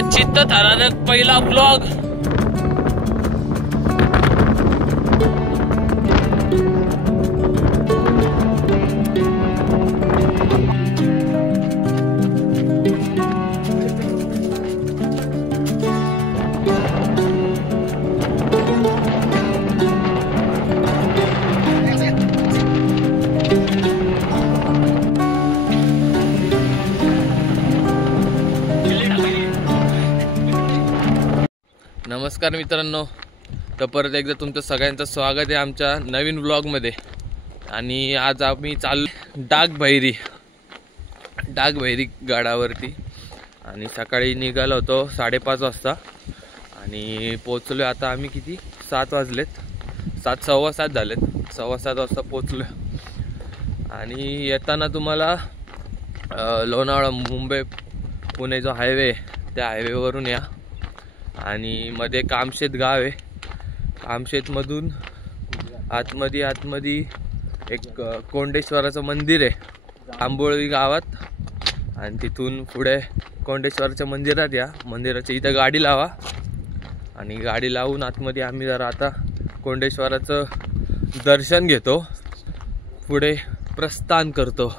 आपला चित्तथरारक पहिला ब्लॉग। नमस्कार मित्रांनो, तर परत एकदा तुमचं सगळ्यांचं स्वागत आहे आमच्या नवीन व्लॉगमध्ये। आणि आज आम्ही चाललो डागभैरी गडावरती आणि सकाळी निघालो होतो 5:30 वाजता आणि पोचलो आता आम्ही किती 7 वाजलेत, 7 सव्वा 7 झालेत, 7:15 वाजता पोचलो। आणि येताना तुम्हाला लोणावळा मुंबई पुणे जो हायवे त्या हायवेवरून या आणि मध्ये कामशेत गाव आहे, कामशेतमधून आतमध्ये एक कोंडेश्वराचं मंदिर आहे आंबोळी गावात, आणि तिथून पुढे कोंडेश्वराच्या मंदिरात या। मंदिराच्या इथं गाडी लावा आणि गाडी लावून आतमध्ये आम्ही जरा आता कोंडेश्वराचं दर्शन घेतो, पुढे प्रस्थान करतो।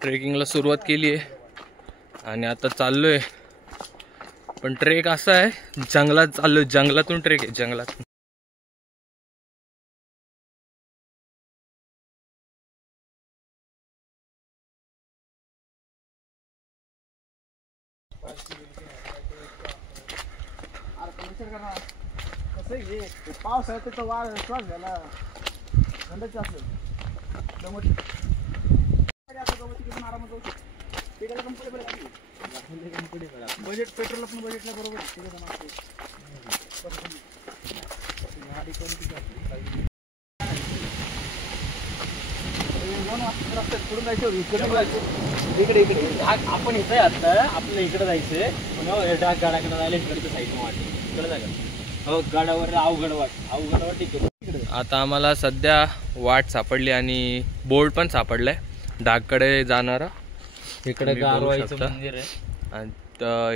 ट्रेकिंगला सुरुवात केली आहे आणि आता चाललोय, पण ट्रेक असा आहे जंगलात चाललोय, जंगलातून ट्रेक आहे, जंगलातून। पाऊस आहे तर वाढ श्वास झाला थंडच असेल बजेट पेट्रोल पण बजेटला बरोबर इकडे आपण इथे आता आपल्या इकडे जायचंय, डाग गाडाकडे जायला इकडच्या साईडला वाट इकडे जागा हो, गडावर अवघड वाट तिकडे। आता आम्हाला सध्या वाट सापडली आणि बोर्ड पण सापडलाय डागकडे जाणारा, इकडे गारवाईचं मंदिर आहे आणि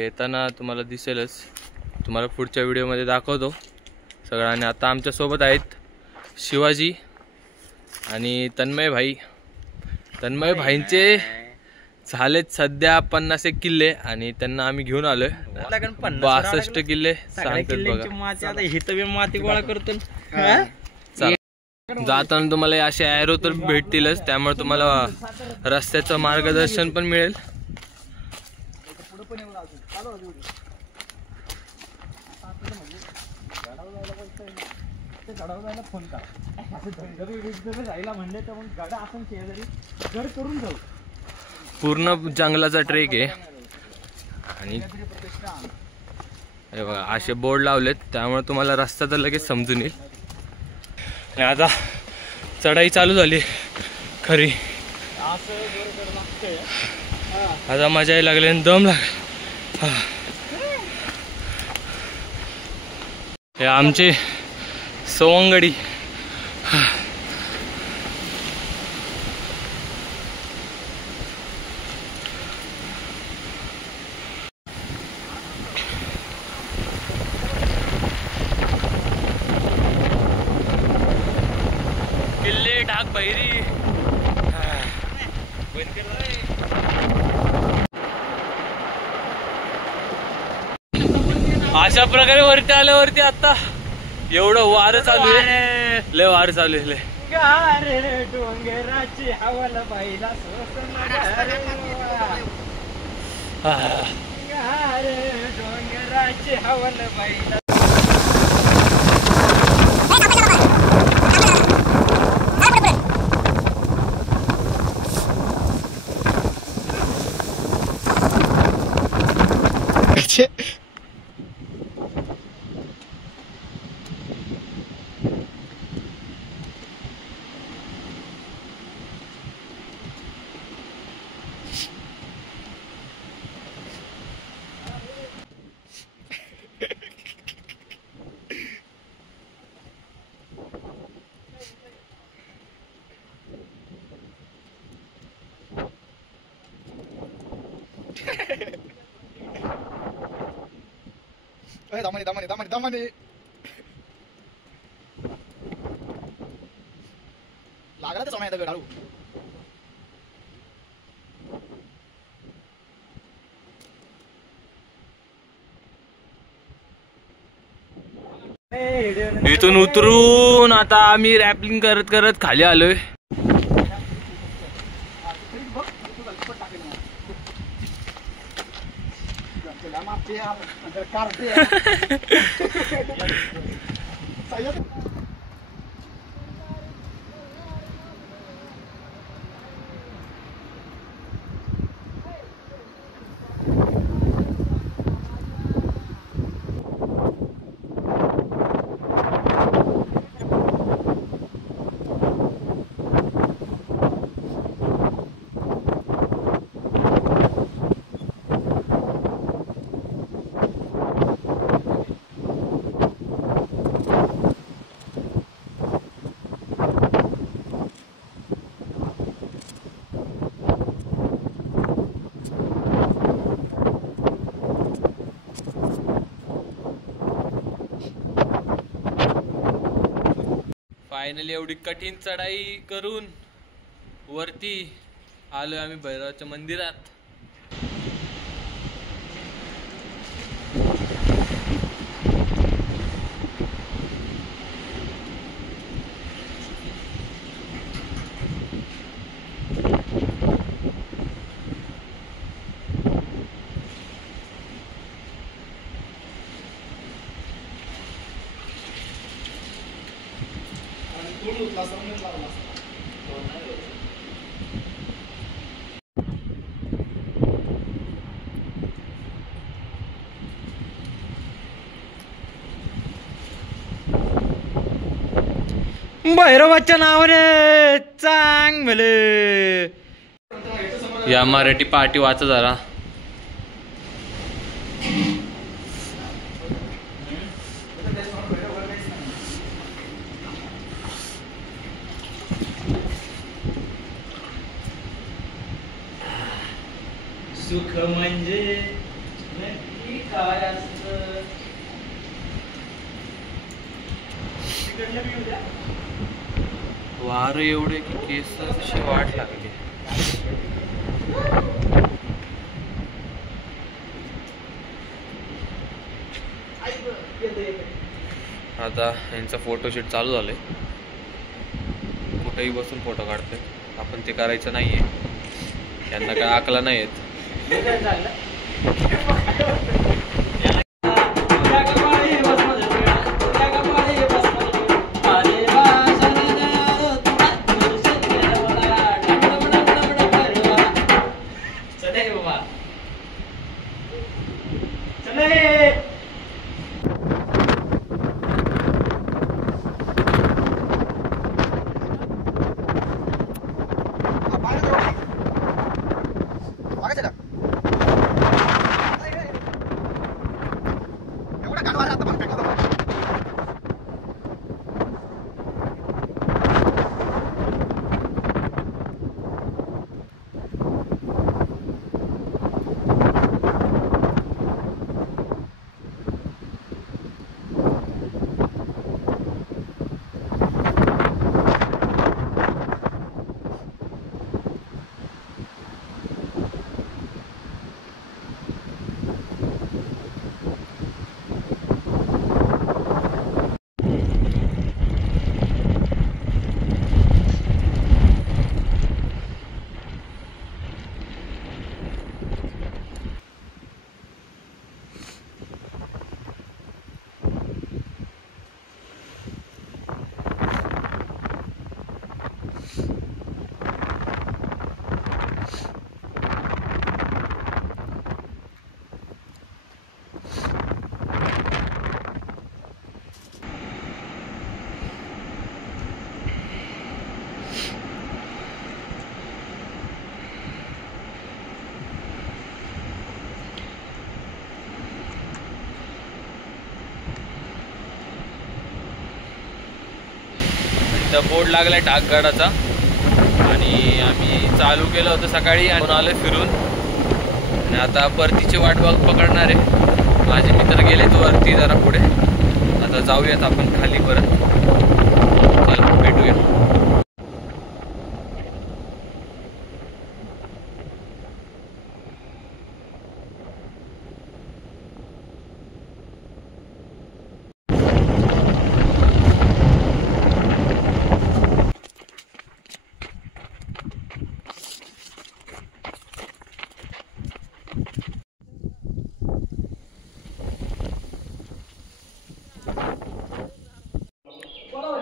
येताना तुम्हाला दिसेलच, तुम्हाला पुढच्या व्हिडिओमध्ये दाखवतो सगळं। आणि आता आमच्या सोबत आहेत शिवाजी आणि तन्मय भाईंचे झालेत सध्या 50 किल्ले आणि त्यांना आम्ही घेऊन आलोय 62 किल्ले सांगतात बघा। माती गोळा करतो जाताना तुम्हाला असे ॲरो तर भेटतीलच, त्यामुळे तुम्हाला रस्त्याचं मार्गदर्शन पण मिळेल। पूर्ण जंगलाचा ट्रेक आहे आणि बघा असे बोर्ड लावलेत, त्यामुळे तुम्हाला रस्ता तर लगेच समजून येईल। आणि आता चढाई चालू झाली खरी, आता मजा यायला लागली आणि दम लागला। हे आमचे सवंगडी किल्ले डागभैरी अशा प्रकारे वरती आल्यावरती आता एवढं वारं चालू आहे, लय वारं चालू आहे लय। गार डोंगराची हवल बाईला गार डोंगराची हवल बाईला दमाने लागला तर समय दगड हळू इथून उतरून आता आम्ही रॅपलिंग करत करत खाली आलोय. फायनली एवढी कठीण चढाई करून वरती आलोय आम्ही भैरवाच्या मंदिरात. भैरवाच्या नावाने चांगले या मराठी पार्टी वाचा जरा. सुख म्हणजे नक्की काय असतं. वार एवढे की केस अशी वाट लागली. आता यांचा फोटोशूट चालू झालंय. कुठेही बसून फोटो काढतोय. आपण ते करायचं नाहीये. त्यांना काय आकला नाही येत. इथं बोर्ड लागलाय डाकगडाचा आणि आम्ही चालू केलं होतं सकाळी आणि आलोय फिरून आणि आता परतीची वाट पकडणार आहे। माझे मित्र गेलेत वरती जरा पुढे, आता जाऊयात आपण खाली परत। चला भेटूया।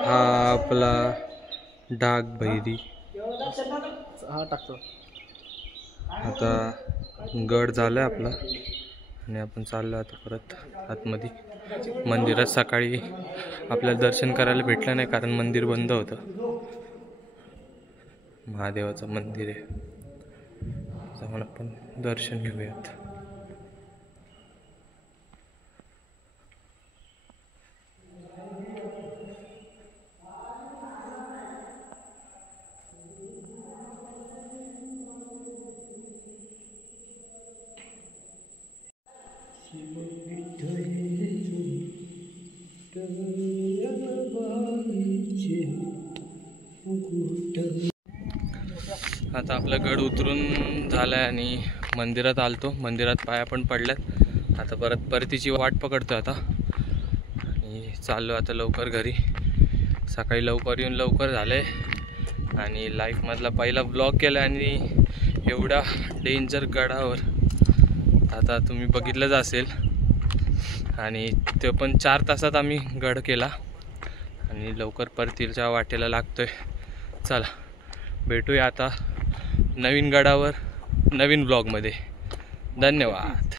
हा आपला डाक बहिरी टाकतो आता गड झालाय आपला आणि आपण चाललो आता परत आतमध्ये मंदिरात। सकाळी आपल्याला दर्शन करायला भेटलं नाही कारण मंदिर बंद होतं। महादेवाचं मंदिर आहे, जाऊन आपण दर्शन घेऊयात। आता आपला गड उतरून झालाय आणि मंदिरात आलतो, मंदिरात पाया पण पडल्यात। आता परतीची वाट पकडतो आता आणि चाललो आता लवकर घरी। सकाळी लवकर येऊन लवकर झालंय आणि लाईफमधला पहिला ब्लॉग केला आणि एवढा डेंजर गडावर आता तुम्ही बघितलंच असेल आणि ते पण 4 तासात आम्ही गड केला आणि लवकर परतीच्या वाटेला लागतोय। चला भेटूया आता नवीन गडावर नवीन ब्लॉगमध्ये। धन्यवाद।